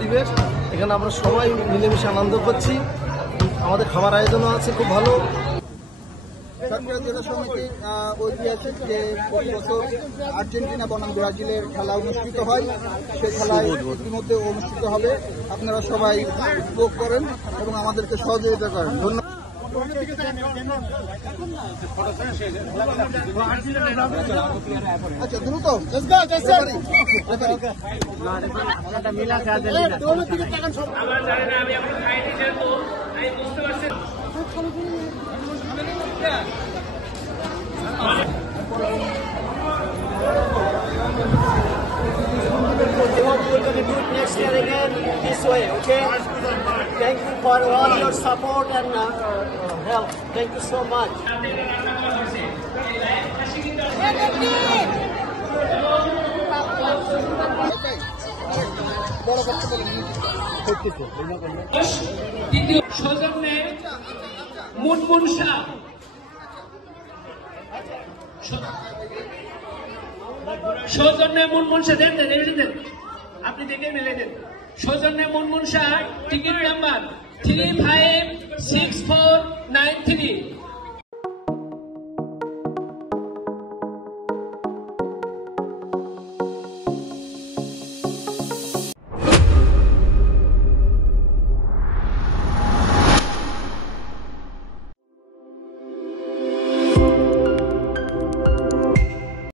পরিবেশ, এখানে আমরা সবাই মিলেমিশে আনন্দ করছি। আমাদের খাবার আয়োজনও আছে খুব ভালো। সাতক্ষীরা জেলা সমিতি ঐতিহাসিক যে প্রতি বছর আর্জেন্টিনা বনাম ব্রাজিলের খেলা অনুষ্ঠিত হয়, সেই খেলায় ইতিমধ্যে অনুষ্ঠিত হবে। আপনারা সবাই উপভোগ করেন এবং আমাদেরকে সহযোগিতা করেন। ধন্যবাদ। আচ্ছা দ্রুত We're going to do it next year again this way, okay? Thank you for all your support and help. Thank you so much. সৌজন্যে মুনমুন শাহ, সৌজন্যে মুনমুন শাহ দেন দেন, আপনি দেখে মেলে দেন। সৌজন্যে মুনমুন শাহ, টিকিট নাম্বার 356493।